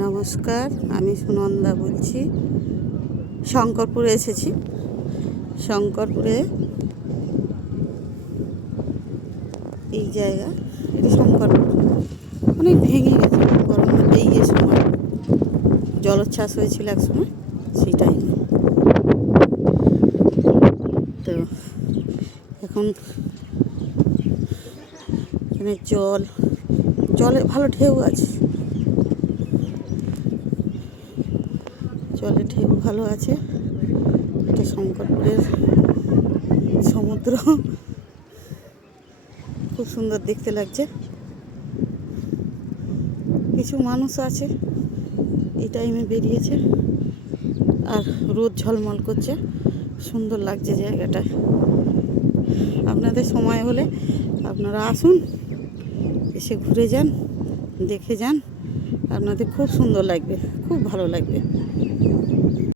নমস্কার, আমি সুনন্দা বলছি। শঙ্করপুরে এসেছি। শঙ্করপুরে এই জায়গা, এটা শঙ্করপুর অনেক ভেঙে গেছে। করোনাতে এই সময় জলোচ্ছ্বাস হয়েছিল এক সময়, সেই টাইমে। তো এখন এখানে জলে ভালো ঢেউ আছে, জলে ঢেউ ভালো আছে। এটা শঙ্করপুরের সমুদ্র, খুব সুন্দর দেখতে লাগছে। কিছু মানুষ আছে, এই টাইমে বেরিয়েছে, আর রোদ ঝলমল করছে, সুন্দর লাগছে জায়গাটা। আপনাদের সময় হলে আপনারা আসুন, এসে ঘুরে যান, দেখে যান, আপনাদের খুব সুন্দর লাগবে, খুব ভালো লাগবে।